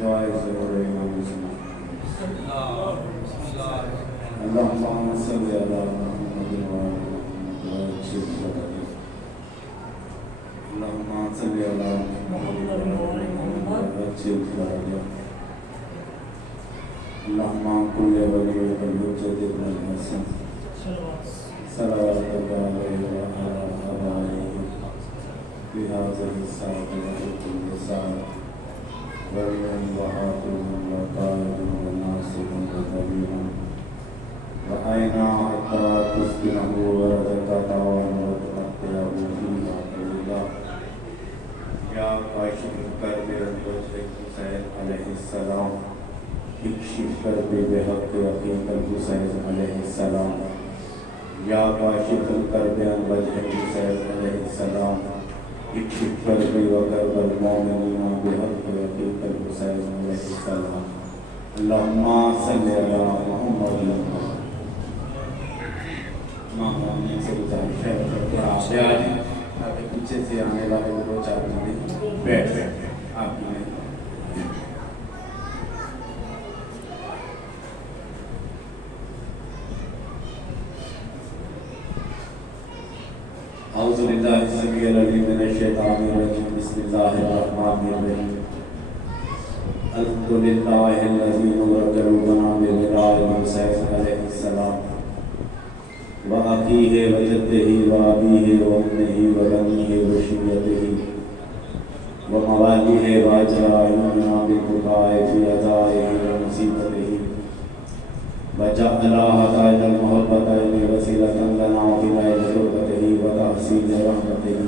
دعائے ضرور امام مسلم اللہم صلی علی محمد اللہم صلی علی محمد اللہم کل ولی الحجت ابن الحسن صلوات علیہ وعلی آبائہ فی هذه الساعة والنساء وليا وحافظا وقائدا وناصرا وذليلا وأينا حتى تسكنه وردك طوعا وتقطعه فيها قليلا يا كاشف الكرب الوجه الحسين عليه السلام اكشف كربي بحق أخيك الحسين عليه السلام يا كاشف الكرب الوجه الحسين عليه السلام اكشف كربي وكرب المؤمنين بحق أخيك الحسين عليه السلام اللهم صل على محمد مامون سے گزارش ہے آپ کے پیچھے سے آنے والے دو چار بندے بیٹھ آپ کی اعوذ باللہ السمیع العلیم من الشیطان الرجیم بسم اللہ الرحمن الرحیم الحمد للہ الذی نور قلوبنا بلقاء الحسین علیہ السلام وأخيه وجده وأبيه وأمه وبنيه وشيته ومواليه وأجرائنا بالبكاء في أدائه ومصيبته وجعل هذين المحبتين وسيلة لنا وإلى قربته وتحصيل رحمته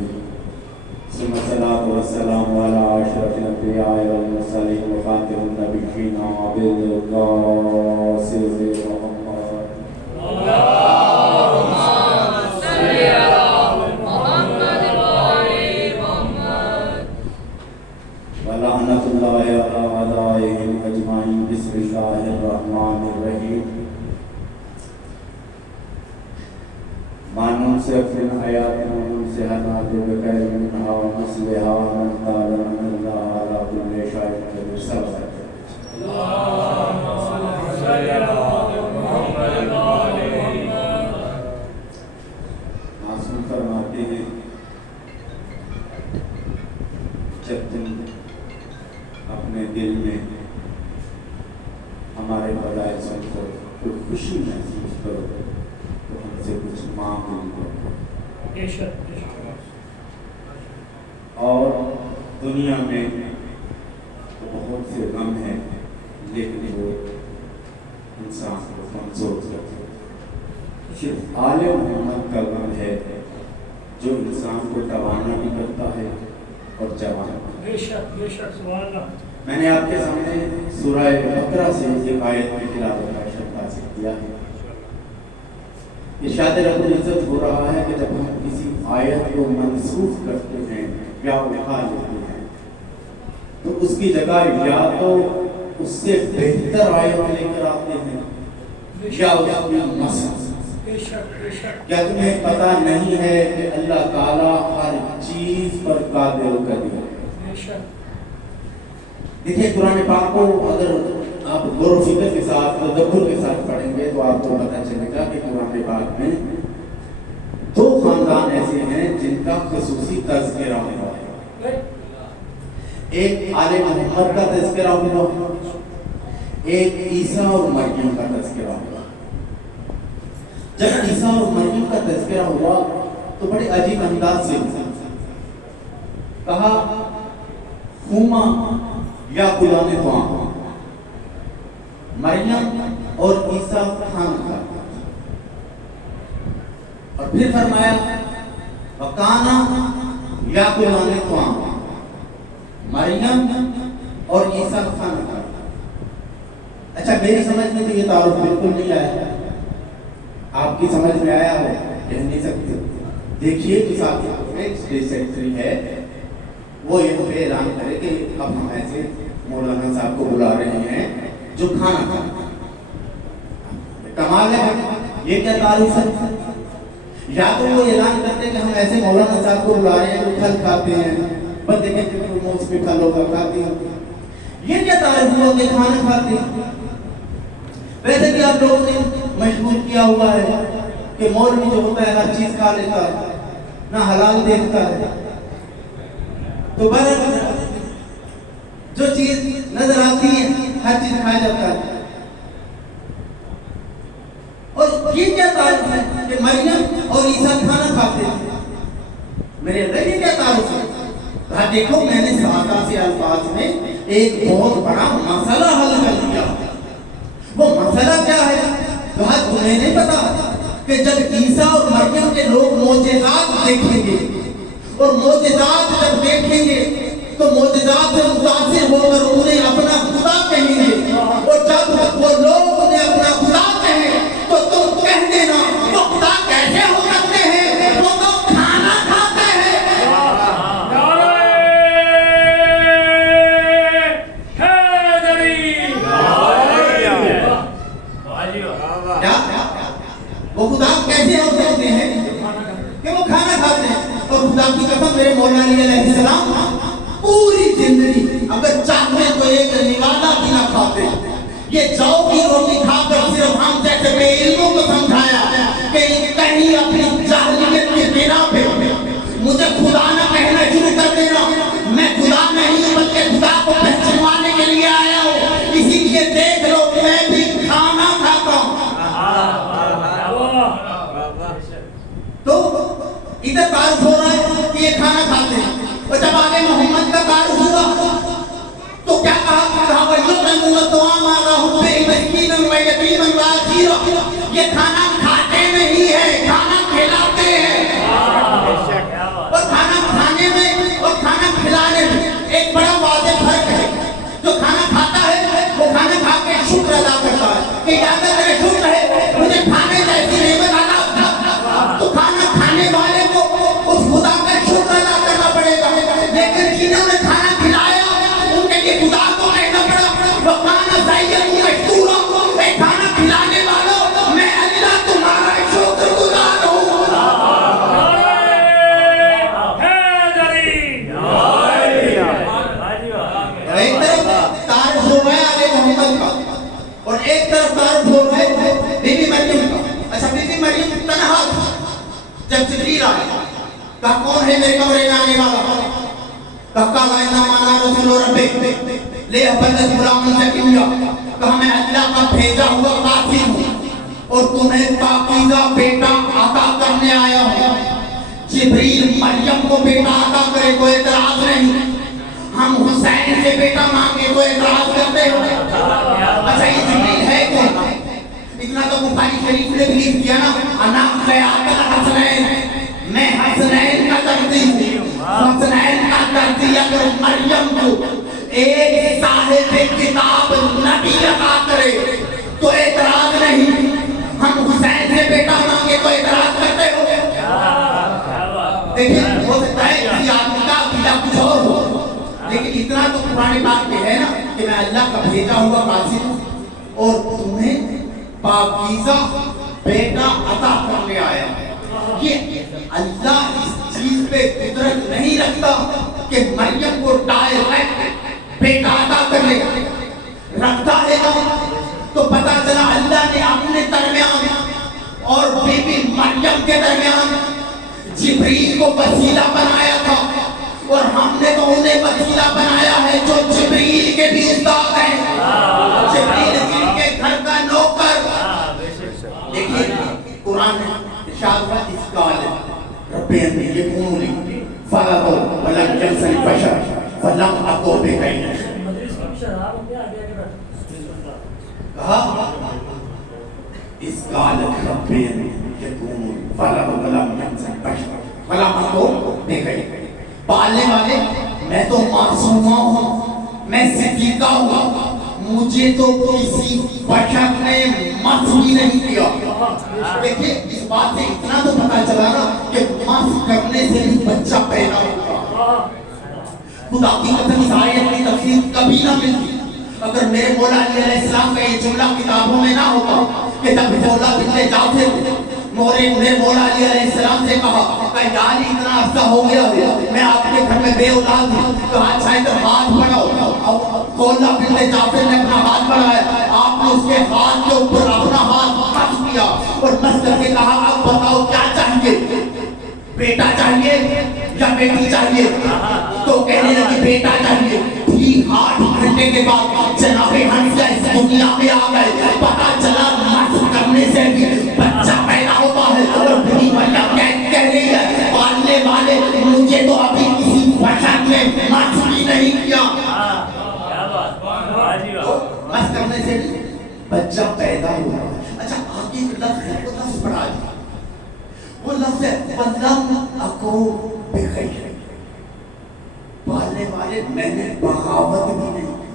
ثم الصلاة والسلام على أشرف الأنبياء والمرسلين وخاتم النبيين بالقاسم محمد ولعنت اللہ علی اعدائهم اجمعین بسم اللہ الرحمن الرحیم مانون سے اپنے حیات مانون سے حنات بکر منہا ومسلحا من تعالی من اللہ علی کل شاہد قدر صلی اللہ علیہ معصوم فرماتے ہیں جب تم اپنے دل میں ہمارے فضائل سن کر کوئی خوشی محسوس کرو تو ہم سے کچھ مانگ لو اور دنیا میں تو بہت سے غم ہیں لیکن وہ انسان کو کمزور کرتے صرف آل محمد کا غم ہے جو انسان کو توانا بھی کرتا ہے اور جوان بے شک سبحان اللہ میں نے آپ کے سامنے سورہ بقرہ سے ایک آیت میں تلاوت کا شرط حاصل کیا ہے ارشاد رب العزت ہو رہا ہے کہ جب ہم کسی آیت کو منسوخ کرتے ہیں یا اٹھا لیتے ہیں تو اس کی جگہ یا تو اس سے بہتر آیت لے کر آتے ہیں یا اس کی مسخ کیا تمہیں پتہ نہیں ہے کہ اللہ تعالیٰ ہر چیز پر قادر و قدیر ہے دیکھیں قرآن پاک کو اگر آپ غور و فکر کے ساتھ تدبر کے ساتھ پڑھیں گے تو آپ کو پتہ چلے گا کہ قرآن پاک میں دو خاندان ایسے ہیں جن کا خصوصی تذکرہ ہوا ہے ایک آل محمد کا تذکرہ ہوا ایک عیسیٰ اور مریم کا تذکرہ ہوا جب عیسیٰ اور مریم کا تذکرہ ہوا تو بڑے عجیب انداز سے کہا ہوما یا غلام توام مریم اور عیسیٰ خان کا اور پھر فرمایا وکانا یا غلام توام مریم اور عیسیٰ خان کا اچھا میری سمجھ میں تو یہ تعارف بالکل نہیں آیا آپ کی سمجھ میں آیا ہو کہہ نہیں سکتے دیکھیے کہ صاحب ایک اسٹیج سیکرٹری ہے وہ یہ اعلان کرے کہ اب ہم ایسے مولانا صاحب کو بلا رہے ہیں جو کھانا کھانا کمال ہے یہ کیا تعریف ہے یا تو وہ اعلان کرتے کہ ہم ایسے مولانا صاحب کو بلا رہے ہیں جو پھل کھاتے ہیں بندے کے موز پہ پھل ہوگا کھاتے ہیں یہ کیا تعارف ہوا کہ کھانا کھاتے ہیں؟ ویسے کہ آپ لوگوں نے مجبور کیا ہوا ہے کہ مولوی جو ہوتا ہے ہر چیز کھا لیتا ہے، نہ حلال دیکھتا ہے، تو بہرحال جو چیز نظر آتی ہے ہر چیز کھایا جاتا ہے۔ اور یہ کیا تعارف ہے کہ مریم اور عیسیٰ کھانا کھاتے ہیں؟ میرے اللہ یہ کیا تعارف ہے؟ کہا دیکھو میں نے سادہ سے الفاظ میں ایک بہت بڑا مسئلہ حل کر دیا۔ وہ مسئلہ کیا ہے؟ کہا تمہیں نہیں پتا کہ جب عیسیٰ اور مریم کے لوگ معجزات دیکھیں گے اور معجزات جب دیکھیں گے تو معجزات سے متاثر ہو کر انہیں اپنا خدا کہیں گے، اور جب وہ لوگ انہیں اپنا خدا کہیں تو تم کہہ دینا وہ خدا کیسے ہو سکتے ہیں، وہ تو کھانا کھاتے ہیں۔ وہ خدا کیسے ہو سکتے ہیں کہ وہ کھانا کھاتے ہیں؟ اور خدا کی قسم میرے مولا علی علیہ السلام پوری زندگی اگر چاہتے تو ایک نوالا بھی نہ کھاتے۔ یہ جو کی روٹی کھا کر صرف ہم جیسے بے علموں کو سمجھایا کہ کہیں اپنی جاہلیت کی بنا پہ مجھے خدا نہ کہنا شروع کر دینا، میں خدا نہیں بلکہ خدا کو پہچانوانے کے لیے آیا ہوں، اسی لیے دیکھ لو میں بھی کھانا کھاتا ہوں۔ تو ادھر تعارف ہو رہا ہے کہ یہ کھانا کھاتے ہیں، اور جب آگے محمد کا تعارف ہوا تو کیا کہا؟ وَيُطْعِمُونَ الطَّعَامَ عَلَىٰ حُبِّهِ مِسْكِينًا وَيَتِيمًا وَأَسِيرًا۔ یہ کھانا کھاتے نہیں ہے، کھانا کھلاتے ہیں۔ اور کھانا کھانے میں اور کھانا کھلانے میں ایک بڑا واضح فرق ہے۔ جو کھانا کھاتا ہے وہ کھانا کھا کے شکر ادا کرتا ہے کہ یا اللہ تیرے شکر ہے مجھے کھانے جیسی نعمت عطا، تو کھانا کھانے والے کو اس خدا کا شکر ادا کرنا پڑے گا، لیکن جنہوں نے کھانا کھلایا ان کے لیے خدا کو کہنا پڑا وَقَانَ زَيَّنُ مَشْكُورًا، اے کھانا کھلانے والوں میں اللہ تمہارا شکر گزار ہوں۔ ایک طرف تعارف ہو رہا ہے آل محمد کا اور ایک طرف تعارف ہو رہا ہے بی بی مریم کا۔ اچھا بی بی مریم تنہا تھا جب جبریل آیا، کہا کون ہے میرے کمرے میں آنے والا؟ کہا انما انا رسول ربک لیہبلغ غلاما زکیہ، کہا میں اللہ کا بھیجا ہوا قاصد ہوں اور تمہیں پاکیزہ بیٹا عطا کرنے آیا ہوں۔ جبریل مریم کو بیٹا عطا کرے کوئی اعتراض نہیں، ہم حسین سے بیٹا مانگے تو اعتراض کرتے ہو۔ اچھا یہ جبریل ہے کون؟ اتنا تو بخاری شریف نے بلیف کیا نا، انا خیاط الحسنین، میں حسنین کا درجی ہوں، حسنین کا درجی اگر مریم کو ایک صاحب کتاب نبی عطا کرے تو اعتراض نہیں، ہم حسین سے بیٹا مانگے تو اعتراض کرتے ہو۔ دیکھیں ہو سکتا ہے کسی آدمی کا عقیدہ کچھ اور ہو، لیکن اتنا تو قرآن پاک میں ہے نا کہ میں اللہ کا بھیجا ہوا قاصد ہوں اور تمہیں پاکیزہ بیٹا عطا کرنے آیا۔ یہ اللہ اس چیز پہ قدرت نہیں رکھتا کہ مریم کو ڈائریکٹ بیٹا عطا کر لے، رکھتا ہے تو پتا چلا اللہ نے اپنے درمیان اور بی بی مریم کے درمیان جبریل کو وسیلہ بنایا تھا، اور ہم نے تو انہیں وسیلہ بنایا ہے جو جبریل کے بھی استاد ہیں، جبریل جن کے گھر کا نوکر۔ دیکھیے قرآن میں ارشاد ہوا اس قال رب انی یکون لی ولد ولم یمسسنی بشر ولم اکو بغیر، کہا اس قال رب انی یکون لی ولد ولم یمسسنی بشر ولم اکو بغیر، پالنے والے میں تو معصومہ ہوں، میں صدیقہ ہوں، مجھے تو کسی بشر نے مس بھی نہیں کیا۔ دیکھیں اس بات سے اتنا تو پتا چلا نا کہ مس کرنے سے بھی بچہ پیدا ہوگا۔ خدا کی قسم اس آیت کی تفسیر کبھی نہ ملتی اگر میرے مولا علیہ السلام کا یہ جملہ کتابوں میں نہ ہوتا کہ جب مولا بنت جعفر میرے مولا علیہ السلام سے کہا کہ یار اتنا عرصہ ہو گیا میں آپ کے گھر میں بے اولاد ہوں، تو اچھا ادھر ہاتھ بڑھاؤ، عبداللہ بن جعفر نے اپنا ہاتھ بڑھایا، آپ نے اس کے ہاتھ کے اوپر اپنا ہاتھ مس کیا اور مس کر کے کہا اب بتاؤ کیا چاہیے، بیٹا چاہیے یا بیٹی چاہیے؟ تو کہنے لگی بیٹا چاہیے۔ ٹھیک 8 گھنٹے کے بعد جناب حنفیہ اس دنیا میں آ گئے، پتا چلا مس کرنے سے بھی بچہ پیدا ہوتا ہے، اور بڑی مریم کہہ رہی ہے پالنے والے مجھے تو ابھی کسی وقت میں مس بھی نہیں کیا۔ مس کرنے سے بچہ پیدا ہوا۔ اچھا آگے ایک لفظ ہے، وہ لفظ پڑھا دیا، وہ لفظ ہے وَلَمْ أَكُنْ بِغَيْرِ، پالنے والے میں نے بغاوت بھی نہیں کی۔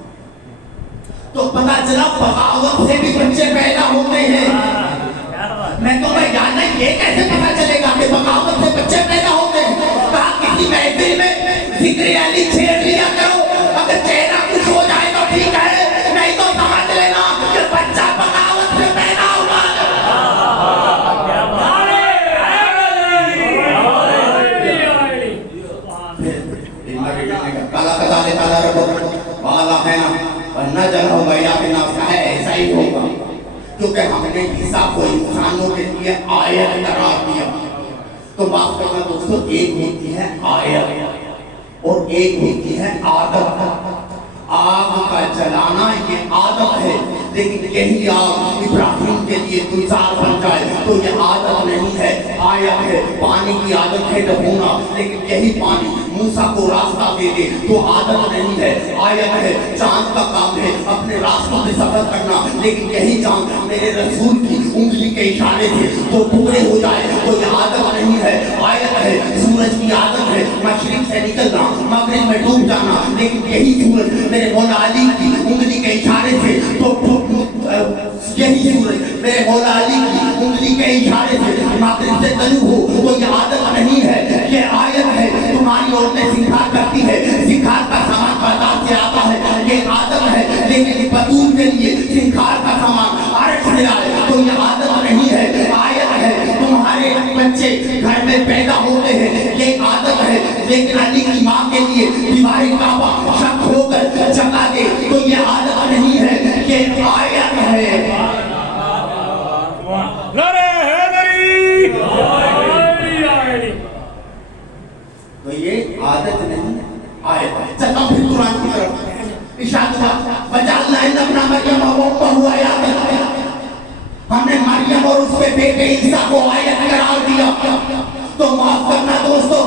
تو پتا چلا بغاوت سے بھی بچے پیدا ہوتے ہیں۔ میں تو میں جاننا یہ کیسے پتا چلے گا کہ بغاوت سے بچے پیدا ہوتے ہیں؟ کہا کسی محفل میں ذکر علی چھیڑ لیا کرو، اگر چہرہ کچھ ہو جائے تو ٹھیک ہے، نہیں تو سمجھ لینا کہ بچہ بغاوت سے پیدا ہوا ہے۔ کالا کتالے کالا رکھو والا ہے نا ورنہ جل ہو گیا کہ نفس ہے، ایسا ہی ہوگا، کیونکہ ہم نے عیسیٰ کو انسانوں کے لیے آیت قرار دیا۔ تو بات کرنا دوستو، ایک ہوتی ہے آیت اور ایک ہوتی ہے عادت۔ آگ کا جلانا یہ عادت ہے، لیکن یہی آگ ابراہیم کے لیے گلزار بن جائے تو یہ عادت نہیں ہے، آیت ہے۔ پانی کی عادت ہے ڈبونا، لیکن یہی پانی موسیٰ کو راستہ دے دے تو عادت نہیں ہے، آیت ہے۔ چاند کا کام ہے اپنے راستوں میں سفر کرنا، لیکن یہی چاند میرے رسول کی انگلی کے اشارے سے تو ٹکڑے ہو جائے تو یہ عادت نہیں ہے، آیت ہے۔ سورج کی عادت ہے مشرق سے نکلنا مغرب میں ڈوب جانا، لیکن یہی سورج میرے مولا علی کی انگلی کے اشارے سے تو یہی سورج میرے مولا علی کی انگلی کے اشارے سے مغرب سے طلوع ہو تو یہ عادت نہیں ہے، یہ آیت ہے۔ تمہاری عورتیں سنگھار کرتی ہے، سنگھار کا سامان بازار سے آتا ہے، یہ عادت ہے، لیکن بطول کے لیے سنگھار کا سامان عرش سے آئے تو یہ عادت نہیں ہے، آیت ہے۔ تمہارے بچے گھر میں پیدا ہوتے ہیں، یہ عادت ہے، لیکن علی کی ماں کے لیے دیوار کعبہ شک ہو کر جگا دے تو یہ عادت نہیں ہے، یہ آیت ہے۔ تو یہ عادت نہیں آیت ہے۔ چلتا ہوں پھر قرآن کی طرف، ارشاد ہوا وَجَعَلْنَا ابْنَ مَرْيَمَ وَأُمَّهُ آیَاتً، ہم نے مریم اور اس کے بیٹے عیسیٰ کو آیت قرار دیا۔ تو معاف کرنا دوستو،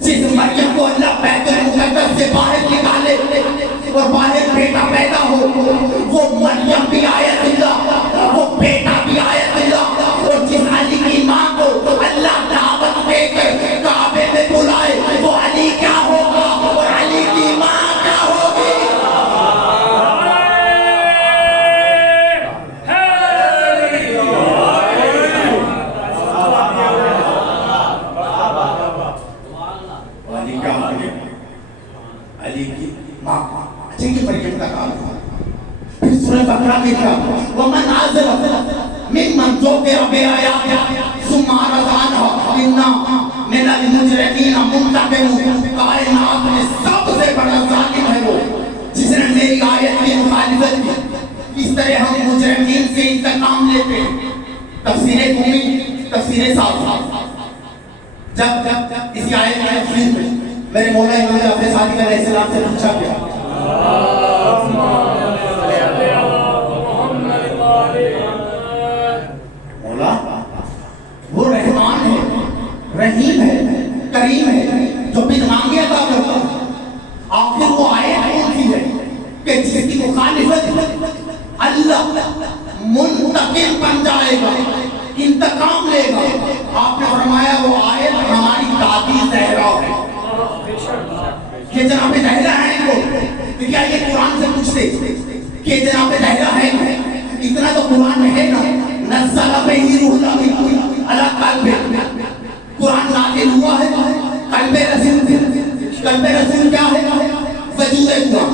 جس مریم کو اللہ بیت المقدس سے باہر نکالے اور باہر بیٹا پیدا ہو، وہ مریم بھی آیت اللہ، وہ بیٹا بھی آیت اللہ، اور جس علی کی ماں کو اللہ دعوت دے کر کعبے میں بلائے وہ علی کیا ہوگا اور علی کی ماں کیا ہوگی۔ علی کی ماں، اچھا یہ مریم کا کام تھا۔ پھر سورہ بقرہ میں کیا وَمَنْ عَزَلَ مِمَّنْ ذُكِرَ بِآيَاتِ ثُمَّ أَعْرَضَ عَنْهَا إِنَّا مِنَ الْمُجْرِمِينَ مُنْتَقِمُونَ۔ کائنات میں سب سے بڑا ظالم ہے وہ جس نے میری آیت کی مخالفت کی۔ اس طرح ہم مجرمین سے انتقام لیتے ہیں۔ تفسیر قومی، تفسیر صاف، جب اسی آیت کی تفسیر میں میرے مولا امام جعفر صادق علیہ السلام سے پوچھا گیا، مولا وہ رحمان ہے، رحیم ہے، کریم ہے، جو بن مانگے عطا کرتا ہے، آخر وہ آیت کون سی ہے کہ جس کی مخالفت اللہ منتقم بن جائے گا، انتقام لے گا؟ آپ نے فرمایا وہ آیت ہماری دادی زہرا ہے۔ یہ جناب زہرا ہے وہ، کیا یہ قرآن سے پوچھتے کہ جناب زہرا ہے؟ اتنا تو قرآن میں ہے نا، نزل بہ روح اللہ علی قلب، قرآن نازل ہوا ہے قلب رسول۔ قلب رسول کیا ہے؟ وجود قرآن۔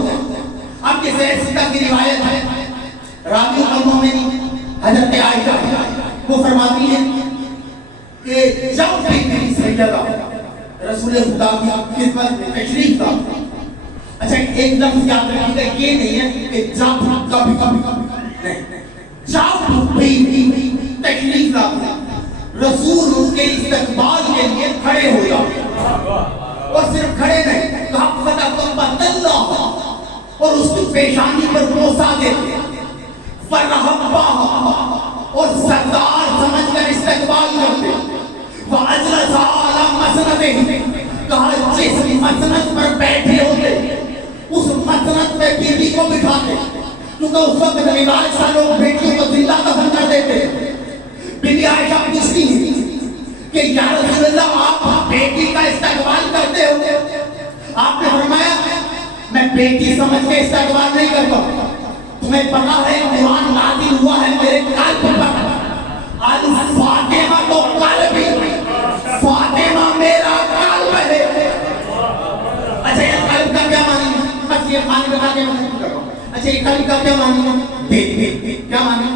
اب یہ سیدہ کی روایت ہے، راوی المومنین حضرت عائشہ وہ فرماتی ہے کہ جب بھی میری سیدہ رسول خدا کی خدمت میں تشریف تھا اچھا ایک لفظ یاد رکھیے گا، یہ نہیں ہے کہ جب کبھی نہیں، جب بھی تکلیف لاتا رسول ان کے استقبال کے لیے کھڑے ہو جاتے، اور صرف کھڑے نہیں، فتح اللہ، اور اس کی پیشانی پر بوسہ دیتے، فرحبہ، اور سردار سمجھ کر استقبال کرتے، وَأَجْلَسَ عَلَى مَسْنَدِهِ، کہا جس مسند پر بیٹھے ہوتے اس مسند پہ بیوی کو بٹھاتے، کیونکہ اس وقت رواج تھا لوگ بیٹیوں کو زندہ دفن کر دیتے۔ بی بی عائشہ پوچھتی کہ یا رسول اللہ آپ بیٹی کا استقبال کرتے ہو؟ آپ نے فرمایا میں بیٹی سمجھ کے استقبال نہیں کرتا، تمہیں پتا ہے قرآن نازل ہوا ہے میرے قلب پر، الفاطمہ تو قلبی، فاطمہ میرا قلب ہے۔ اچھا یہ قلب کا کیا معنی ہے؟ بس یہ پانی بتا کے میں کرتا ہوں۔ اچھا یہ قلب کا کیا معنی ہے؟ دل۔ کیا معنی ہے؟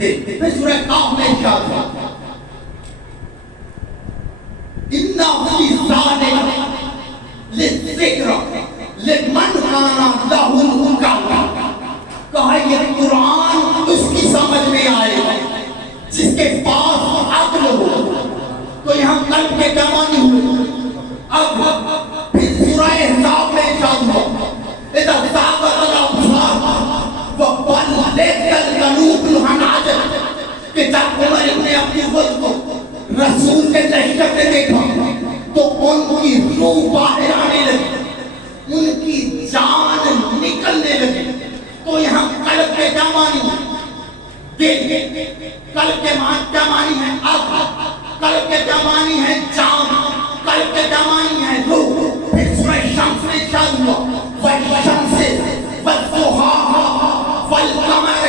دل۔ پھر سورہ قاف میں ارشاد ہے اِنَّا فِي ذَلِكَ لِلذِّکْرَ لِمَنْ كَانَ لَهُ الْعَقْلُ، کہا یہ قرآن اس کی سمجھ میں آئے جس کے پاس عقل ہو۔ تو یہاں قلب کے کیا معنی ہوئے؟ اب پھر سورہ احزاب میں ارشاد ہوا اِذَا زَاغَتِ الْأَبْصَارُ وَبَلَّغَتِ الْقُلُوبُ الْحَنَاجِرَ، کہ جب عمر ابن عبد العزیز کو رسول کے لشکر نے دیکھا تو ان کی روح باہر آنے لگی، ان کی جان نکلنے لگی۔ تو یہاں قلب کے کیا معنی ہے؟ دل۔ قلب کے کیا معنی ہے؟ عقل۔ قلب کے کیا معنی ہے؟ جان۔ قلب کے کیا معنی ہے؟ روح۔ پھر سورہ شمس میں ارشاد ہوا وَالشَّمْسِ وَالضُّحَاهَا وَالْقَمَرِ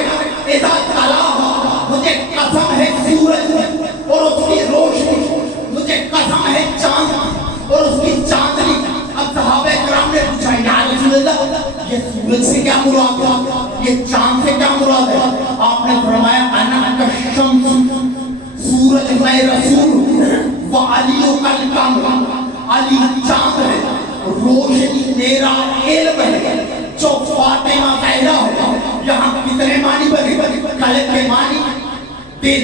إِذَا تَلَاهَا، مجھے قسم ہے سورج اور اس کی روشنی، مجھے قسم ہے چاند اور اس کی چاندنی۔ اب صحابہ کرام نے پوچھا یا رسول اللہ یہ سورج سے کیا مراد ہے، یہ چاند سے کیا مراد ہے؟ آپ نے فرمایا انا کالشمس، سورج میں رسول ہوں، وعلی کالقمر، علی چاند ہے، روشنی میرا علم ہے، جو فاطمہ زہرا ہے۔ یہاں کتنے معنی بنے؟ قلب کے معنی دل،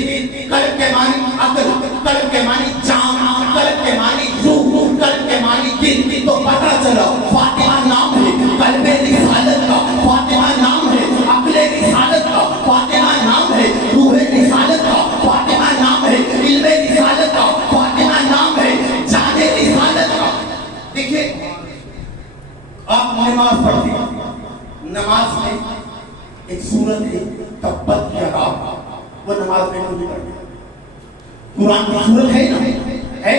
قلب کے معنی عقل، قلب کے معنی جان، قلب کے معنی روح، قلب کے معنی دل۔ تو پتہ چلا فاطمہ نام ہے قلب رسالت کا، فاطمہ نام ہے عقل رسالت کا، فاطمہ نام ہے روح رسالت کا، فاطمہ نام ہے علم رسالت کا، فاطمہ نام ہے جان رسالت کا۔ دیکھیں آپ نماز پڑھتے ہیں، نماز میں ایک سورت ہے تبت یدا، وہ نماز میں نہیں پڑھتے، قرآن کی سورت ہے نا، ہے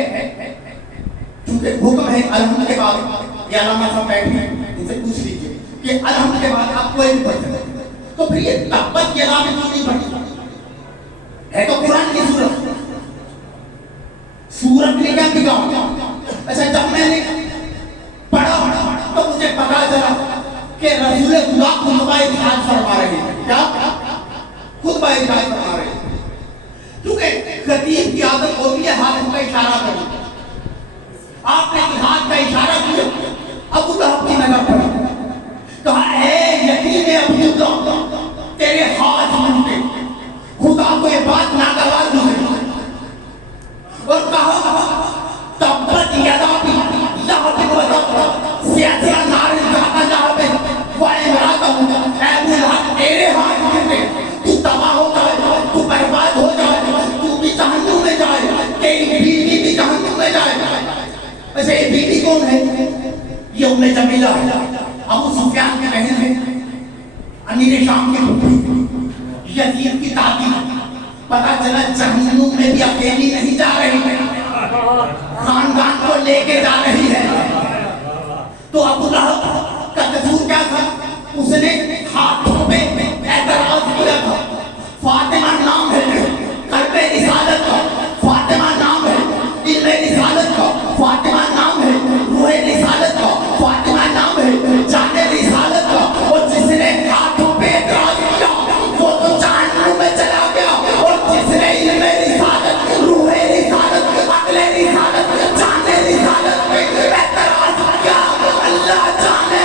چونکہ حکم ہے الحمد کے بعد، یہ علامہ صاحب بیٹھے ہیں ان سے پوچھ لیجئے کہ الحمد کے بعد آپ کوئی بھی پڑھ سکتے، تو پھر یہ تبت یدا میں کیوں نہیں پڑھتی؟ ہے تو قرآن کی سورت، سورت نے کیا بگاڑا؟ اچھا جب میں نے پڑھا تو مجھے پتا چلا کہ رسول خدا خطبہ ارشاد فرما رہے ہیں۔ کیا خطبہ ارشاد فرما رہے ہیں، کیونکہ خطیب کی عادت ہوتی ہے ہاتھ کا اشارہ کرنا۔ آپ نے ہاتھ کا اشارہ کیا، ابو لہب کی نگاہ پڑی، کہا اے یتیم عبداللہ تیرے ہاتھ منتے، خدا کو یہ بات ناگوار گزری، اور کہا تبت یدا لہب و تب، سیاسی نار ذات لہب و امراتہ، اے ابو لہب تیرے ہاتھ منتے، تو تباہ ہو جائے، تو برباد ہو جائے، تو بھی جہنم میں جائے، تیری بیوی بھی جہنم میں جائے۔ ویسے یہ بیوی کون ہے؟ یہ ام جمیلہ ہے، ابو سفیان کی بہن ہے، امیر شام کی پھوپھی، یزید کی دادی۔ پتا چلا جہنم میں بھی اکیلی نہیں جا رہی ہے، خاندان کو لے کے جا رہی ہے۔ تو ابو لہب کا قصور کیا تھا؟ اس نے ہاتھوں پہ اعتراض کیا تھا۔ فاطمہ نام ہے قلب رسالت کا، فاطمہ نام ہے علم رسالت کا، فاطمہ نام ہے روح رسالت کا، فاطمہ نام ہے جان رسالت کا، اور جس نے ہاتھوں پہ اعتراض کیا وہ تو جہنم میں چلا گیا، اور جس نے علم رسالت، روح رسالت، عقل رسالت، جان رسالت پہ اعتراض کیا، اللہ جانے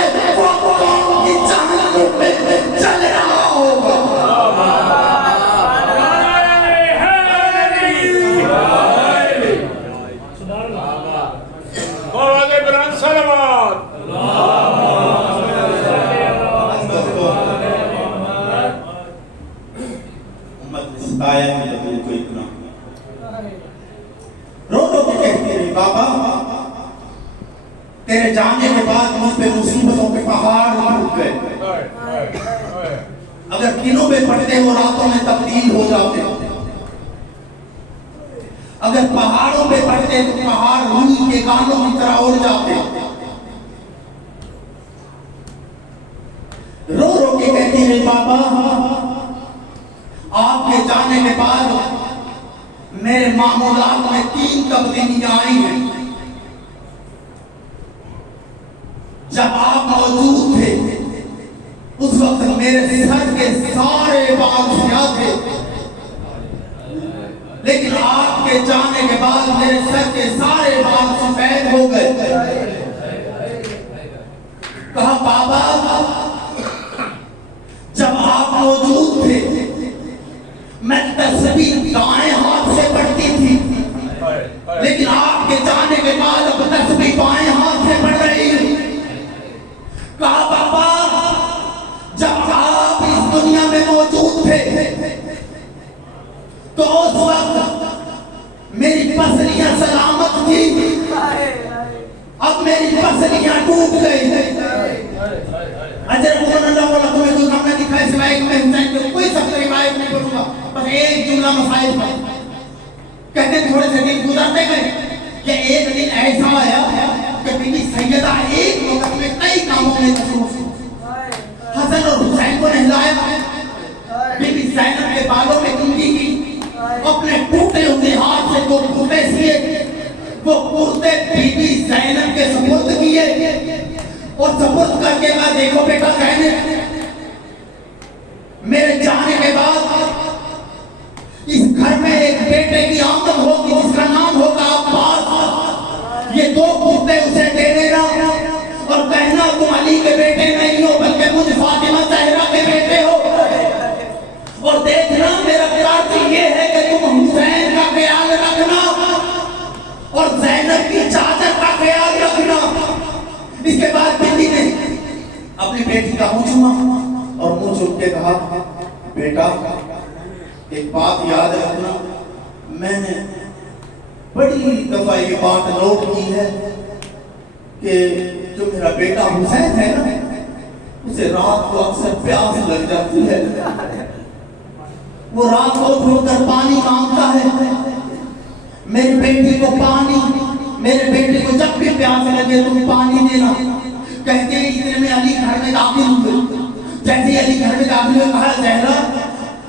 جانے کے بعد مجھ پہ مصیبتوں کے پہاڑ ٹوٹ گئے. اگر دنوں میں پڑھتے وہ راتوں میں تبدیل ہو جاتے. اگر پہاڑوں پہ پڑھتے تو پہاڑ روح کے گانوں کی طرح اڑ جاتے. رو رو کے کہتی ہے بابا آپ کے جانے کے بعد میرے معمولات میں 3 تبدیلیاں آئی ہیں. جب آپ موجود تھے اس وقت میرے سر کے سارے بال سیاہ تھے, لیکن آپ کے جانے کے بعد میرے سر کے سارے بال سفید ہو گئے. کہا بابا جب آپ موجود تھے میں تسبیح دائیں ہاتھ سے پڑھتی تھی, لیکن آپ کے جانے کے بعد اب تسبیح بائیں ہاتھ سے پڑھ رہی ہوں. کہا بابا جب آپ اس دنیا میں موجود تھے تو اس وقت میری پسلیاں سلامت تھی, اب میری پسلیاں ٹوٹ گئی. اجر قرآن اللہ والا تمہیں کوئی کام نہ دکھائے سوائے کہ میں حسین کے کوئی سخت روایت نہیں پڑھوں گا, بس ایک جملہ مسائل پر. کہتے ہیں تھوڑے سے دن گزرتے گئے کہ ایک دن ایسا آیا کہ بی بی سیدہ ایک وقت میں کئی کاموں میں مصروف تھی. حسن اور حسین کو نہلایا, بی بی زینب کے بالوں میں کنگھی کی, اپنے ٹوٹے ہوئے ہاتھ سے 2 کرتے سیے, وہ کرتے بی بی زینب کے سپرد کیے اور سپرد کر کے کہا دیکھو بیٹا زینب میرے جانے کے بعد اس گھر میں ایک بیٹے کی آمد ہوگی جس کا نام ہوگا عباس. یہ 2 کرتے اسے دے دینا اور کہنا تم علی کے بیٹے نہیں ہو بلکہ مجھ فاطمہ زہرا کے بیٹے ہو, اور دیکھنا میرا قرض یہ ہے کہ تم حسین کا خیال رکھنا اور زینب کی چادر کا خیال رکھنا. اس کے بعد بیٹی نے اپنی بیٹی کا منہ چوما اور منہ چوم کے کہا بیٹا ایک بات یاد رکھنا, میں نے بڑی دفعہ یہ بات نوٹ کی ہے کہ جو میرا بیٹا حسین ہے نا اسے رات کو اکثر پیاس لگ جاتی ہے, وہ رات کو اٹھ کر پانی مانگتا ہے. میری بیٹی کو پانی, میرے بیٹے کو جب بھی پیاس لگے تم پانی دینا. کہتے ہیں اتنے میں علی گھر میں داخل ہوئے. جیسے علی گھر میں داخل ہوئے کہا زہرا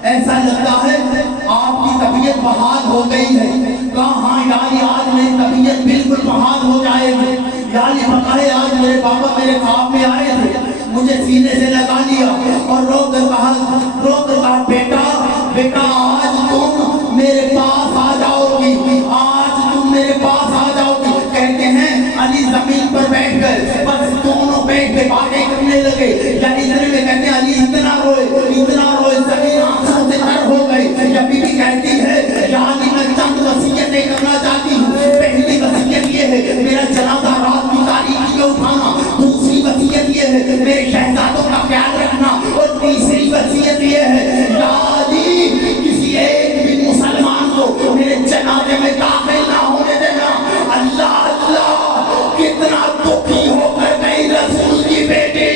ایسا لگتا ہے آپ کی طبیعت بحال ہو گئی ہے. کہا ہاں یعنی آج میری طبیعت بالکل بحال ہو جائے گی. یعنی پتہ ہے آج میرے پاپا میرے خواب میں آئے تھے, مجھے سینے سے لگا لیا اور رو کر کہا بیٹا بیٹا آج تم میرے پاس آ جاؤ گی, آج تم میرے پاس آ جاؤ گی. کہتے ہیں علی زمین پر بیٹھ گئے, بس دونوں بیٹھ کے باتیں کرنے لگے. یعنی میں کہتے ہیں علی اتنا روئے زمین آنکھوں سے تر ہو گئی. یا بی بی کہتی ہے یعنی میں چند وصیتیں کرنا چاہتی ہوں. پہلی وصیت یہ ہے میرا جنازہ رات کی تاریکی میں اٹھانا, دوسری وصیت یہ ہے میرے شہزادوں کا خیال رکھنا, اور تیسری وصیت یہ ہے یا علی کسی ایک بھی مسلمان کو میرے جنازے میں داخل نہ ہونے دینا. اللہ اللہ کتنا دکھی ہو کر گئی رسول کی بیٹی.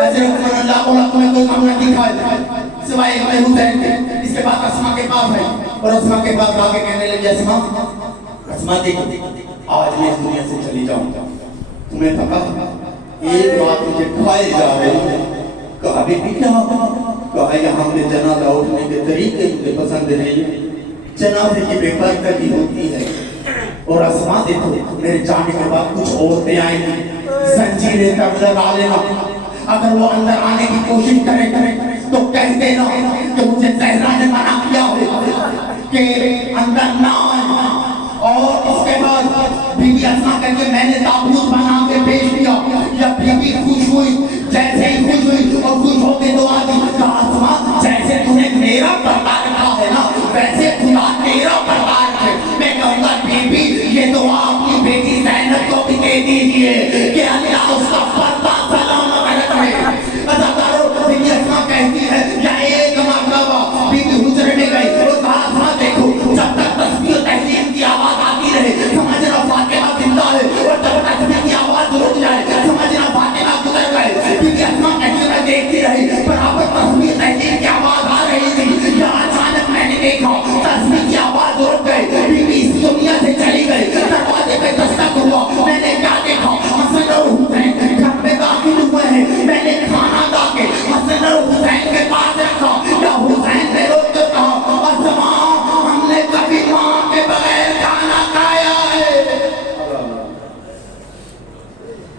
حضرت اللہ کو تمہیں کوئی کام نہ دکھائے سوائے حسین کے. اس کے بعد اسما کے پاس ہے اور اسما کے پاس آ کے کہنے لگی اسما دیکھو آج میں اس دنیا سے چلی جاؤں گا, تمہیں پتا ایک بات مجھے کھائے جا رہی ہے. کہا بی بی کیا کہا یہاں کے جنازہ اٹھنے کے طریقے مجھے پسند نہیں, جنازے کی بے پردگی ہوتی ہے. اور اسما دیکھو میرے جانے کے بعد کچھ عورتیں آئیں گی, زنجیریں تک لگا لینا, اگر وہ اندر آنے کی کوشش کریں تو کہہ دینا کہ مجھے زہرا نے منع کیا ہو کہ اندر نہ آئے. اور اس کے بعد بی بی اسما کہتی ہے میں نے تابوت بنا کے پیش کیا. یا بی بی خوش ہوئی, جیسے ہی خوش ہوئی اور خوش ہو کے دعا دی. کہا اسما جیسے تم نے میرا پردہ رکھا ہے نا ویسے خدا تیرا پردہ رکھے. میں کہوں گا بی بی یہ دعا اپنی بیٹی زینب کو بھی دے دیجیے کہ اللہ اس کا پردہ سلامت رکھے. بی بی اسما کہتی ہے یا ایک مرتبہ دیکھتے